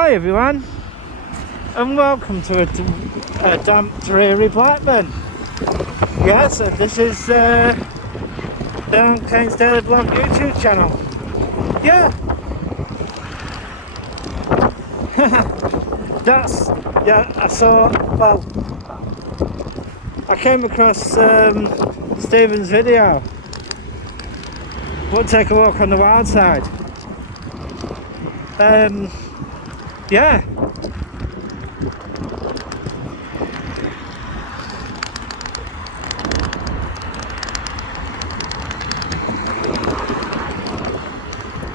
Hi everyone, and welcome to a damp, dreary Blackburn. Yes, and this is the Thailand Block YouTube channel. Yeah, I came across Stephen's video. We'll take a walk on the wild side. Yeah.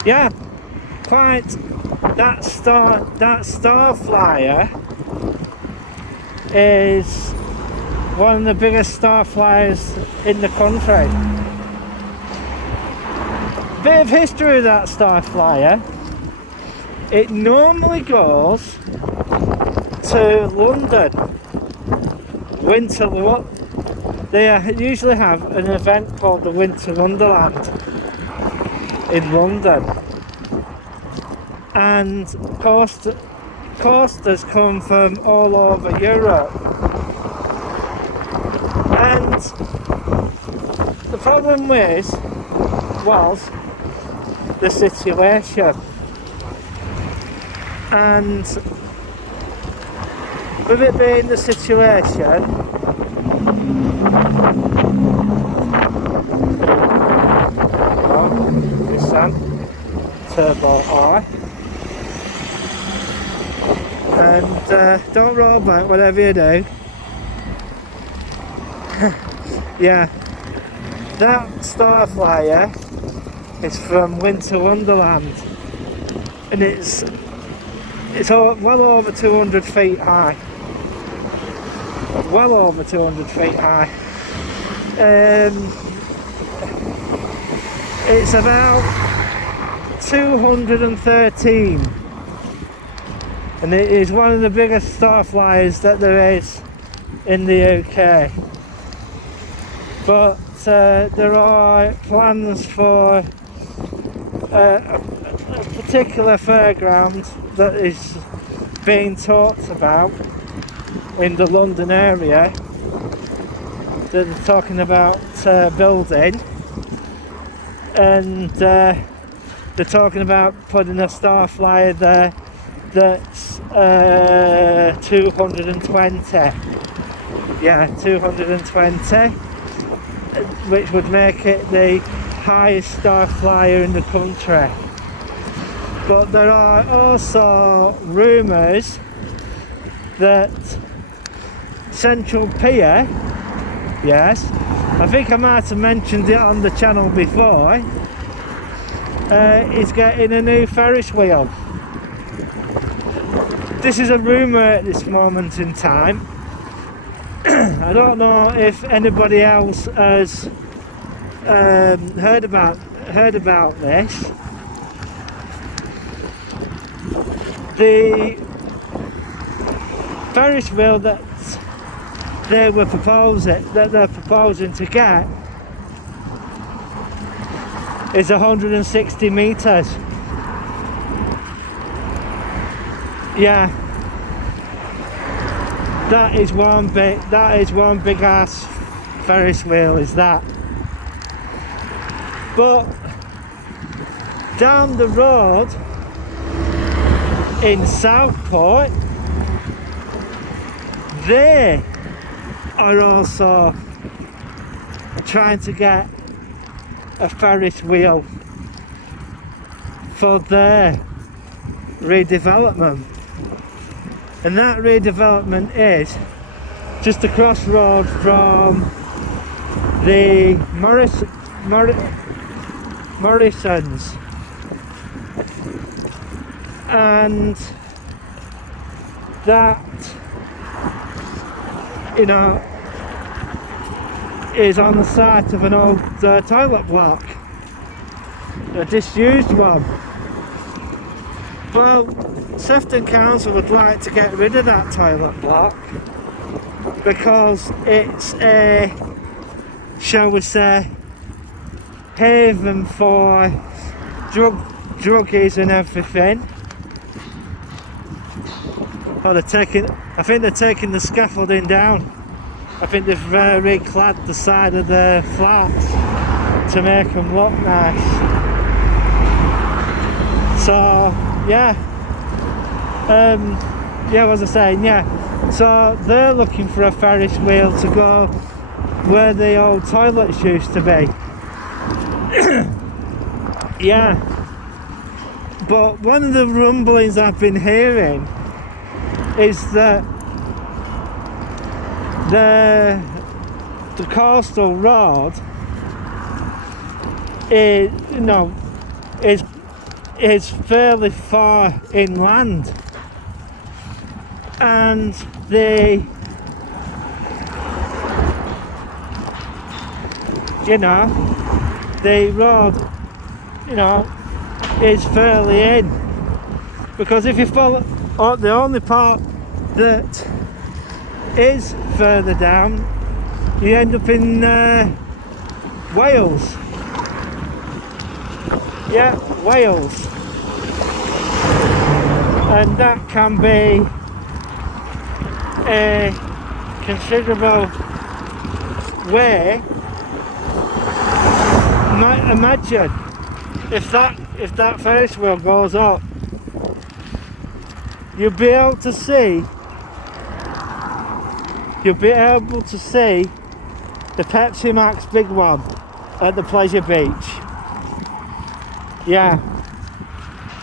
Yeah, quite. That star flyer is one of the biggest star flyers in the country. Bit of history of that star flyer. It normally goes to London. They usually have an event called the Winter Wonderland in London, and coasters come from all over Europe. And the problem was the situation. And with it being the situation, turbo R, and don't roll back whatever you do. Yeah, that star flyer is from Winter Wonderland, and it's well over 200 feet high. Well over 200 feet high. It's about 213, and it is one of the biggest star flyers that there is in the UK. But there are plans for a particular fairground that is being talked about in the London area that they're talking about building, and they're talking about putting a star flyer there that's 220. Yeah, 220, which would make it the highest star flyer in the country. But there are also rumours that Centralpierre, yes, I think I might have mentioned it on the channel before, is getting a new Ferris wheel. This is a rumour at this moment in time. I don't know if anybody else has heard about this. The Ferris wheel that they're proposing to get is 160 meters. Yeah, that is one big ass Ferris wheel, is that. But down the road in Southport, they are also trying to get a Ferris wheel for their redevelopment, and that redevelopment is just across road from the Morrisons, and that, you know, is on the site of an old toilet block, a disused one. Well, Sefton Council would like to get rid of that toilet block because it's a, shall we say, haven for druggies and everything. Oh, I think they're taking the scaffolding down. I think they've reclad the side of the flats to make them look nice. So yeah, yeah, what was I saying? Yeah, so they're looking for a Ferris wheel to go where the old toilets used to be. Yeah, but one of the rumblings I've been hearing is that the coastal road is, is fairly far inland, and the road is fairly in, because if you follow the only part that is further down, you end up in Wales. Yeah, Wales. And that can be a considerable way. Imagine if that Ferris wheel goes up, you'll be able to see the Pepsi Max big one at the Pleasure Beach. Yeah,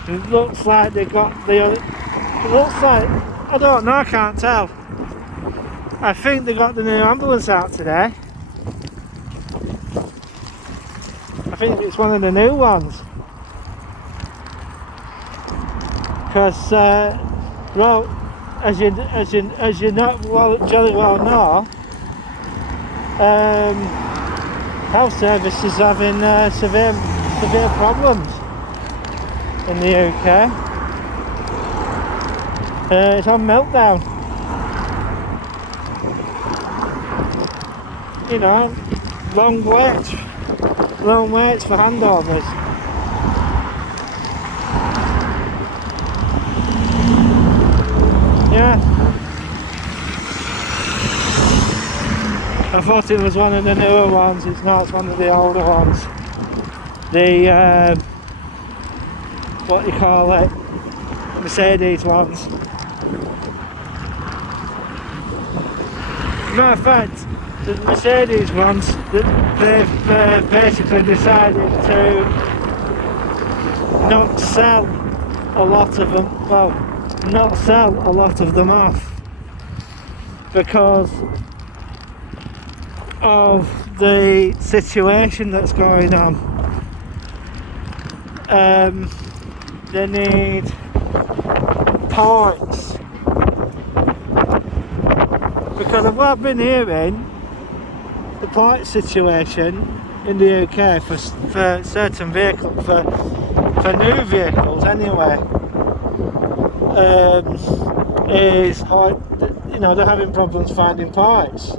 it looks like they got the. It looks like, I don't know, I can't tell. I think they got the new ambulance out today. I think it's one of the new ones. Because, well, as you jolly well know, health service is having severe problems in the UK. It's on meltdown. Long waits for handovers. Yeah, I thought it was one of the newer ones. It's not, it's one of the older ones. The what do you call it, Mercedes ones. Matter of fact, the Mercedes ones, they've basically decided to not sell a lot of them. Well, not sell a lot of them off because of the situation that's going on. They need parts, because of what I've been hearing, the parts situation in the UK for certain vehicles, for new vehicles anyway, is hard. They're having problems finding parts,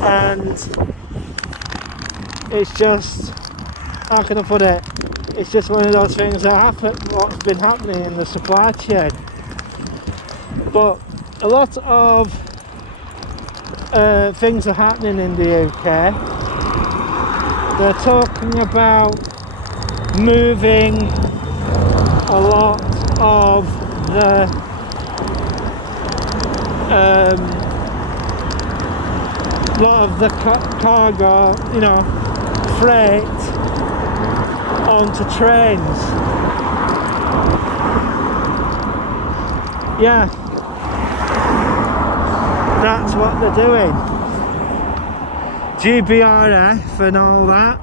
and it's just, how can I put it? It's just one of those things that what's been happening in the supply chain. But a lot of things are happening in the UK. They're talking about moving a lot of the cargo, freight onto trains. Yeah, that's what they're doing. GBRF and all that,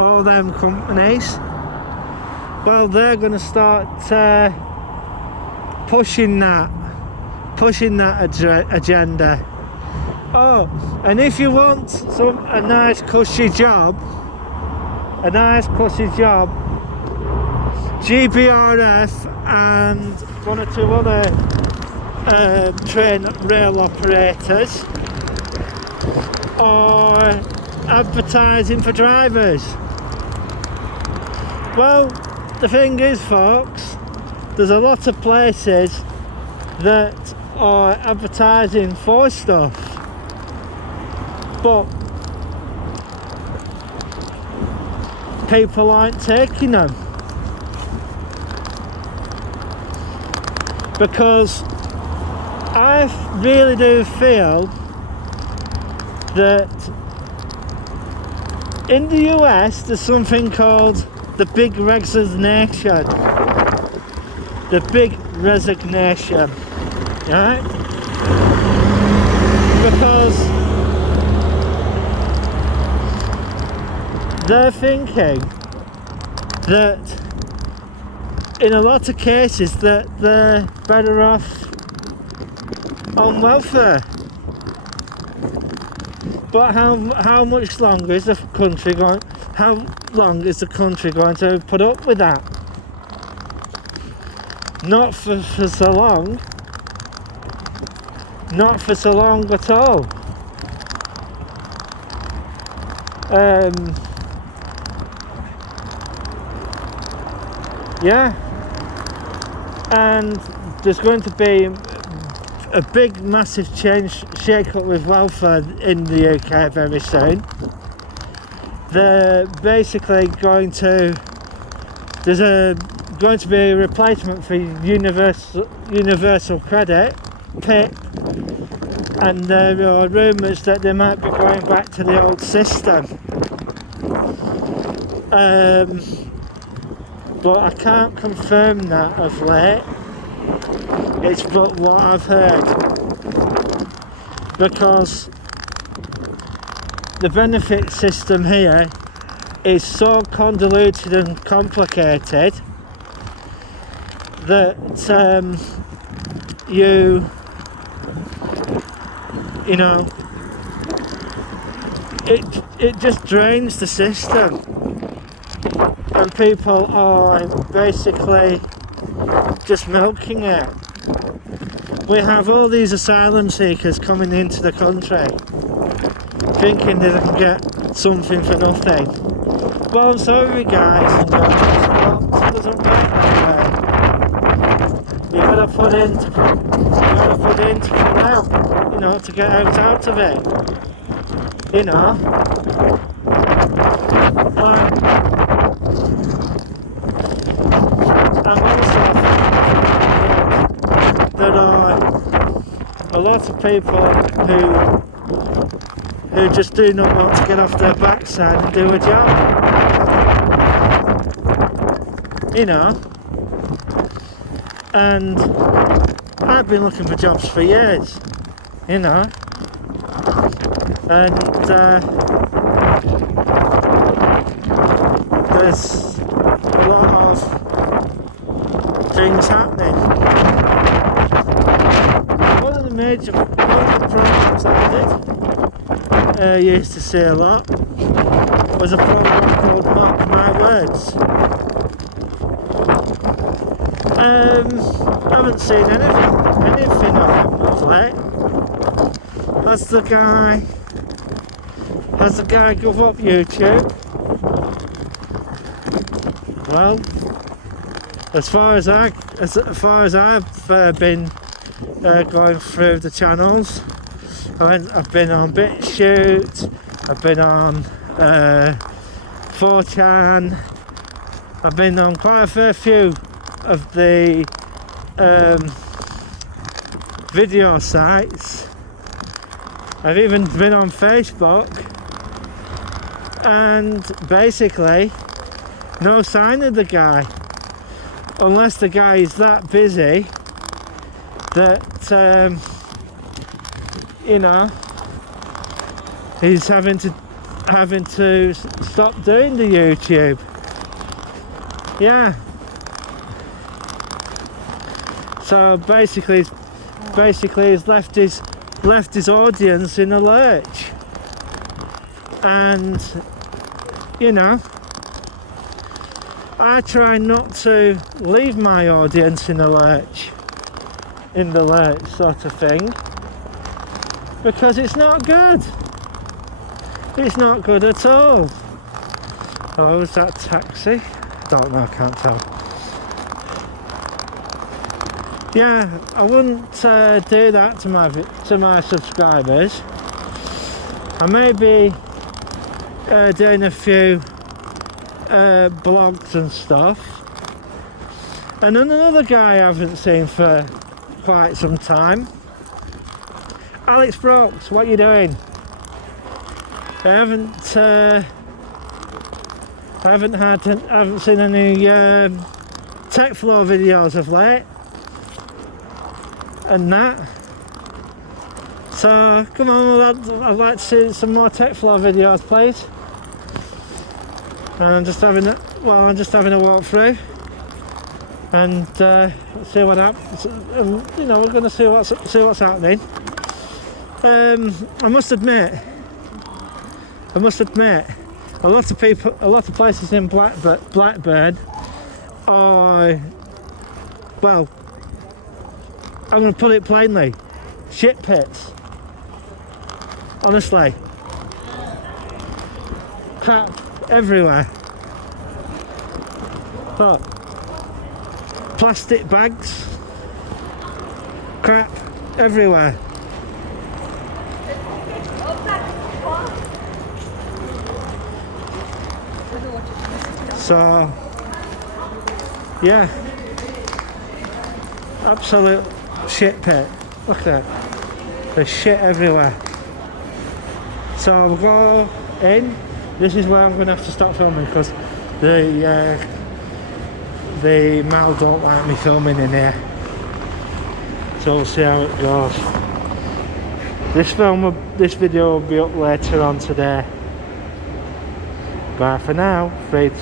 all them companies, well, they're going to start pushing that agenda. Oh, and if you want a nice cushy job, GBRF and one or two other train rail operators are advertising for drivers. Well, the thing is, folks, there's a lot of places that are advertising for stuff, but people aren't taking them because I really do feel that in the US there's something called the Big Resignation. The Big Resignation, right? Because they're thinking that in a lot of cases that they're better off on welfare. But how much longer is the country going? How long is the country going to put up with that? Not for so long. Not for so long at all. Yeah. And there's going to be a big massive shake-up with welfare in the UK very soon. They're basically going to, going to be a replacement for universal credit, PIP, and there are rumours that they might be going back to the old system. But I can't confirm that of late. It's but what I've heard, because the benefit system here is so convoluted and complicated that you know, it just drains the system, and people are basically just milking it. We have all these asylum seekers coming into the country thinking that they can get something for nothing. Well, I'm sorry guys and girls, it doesn't work that way. You gotta put in to come out, you know, to get out of it. You know. I'm also there are a lot of people who just do not want to get off their backside and do a job, you know. And I've been looking for jobs for years, you know, and there's a lot of things happening. One of the programs I used to see a lot was a program called Mark My Words. I haven't seen anything of him of late. Has the guy give up YouTube? Well, as far as I've been going through the channels, I've been on BitChute, I've been on 4chan, I've been on quite a fair few of the video sites. I've even been on Facebook, and basically no sign of the guy, unless the guy is that busy that you know, he's having to stop doing the YouTube. Yeah. So basically he's left his audience in a lurch, and you know, I try not to leave my audience in the lurch sort of thing, because it's not good. It's not good at all. Oh, is that taxi? I don't know, I can't tell. yeah, I wouldn't do that to my subscribers. I may be doing a few blogs and stuff. And then another guy I haven't seen for quite some time, Alex Brooks. What are you doing? I haven't seen any tech floor videos of late and that. So come on, I'd like to see some more tech floor videos, please. And I'm just having a walk through and see what happens. You know, we're going to see what's happening. I must admit, a lot of places in Blackburn are, well, I'm going to put it plainly, shit pits. Honestly, crap everywhere. Look, plastic bags, crap everywhere. So, yeah, absolute shit pit. Look at it, there's shit everywhere. So we'll go in. This is where I'm going to have to stop filming because the Mal don't like me filming in here. So we'll see how it goes. This video will be up later on today. Bye for now. 3, 2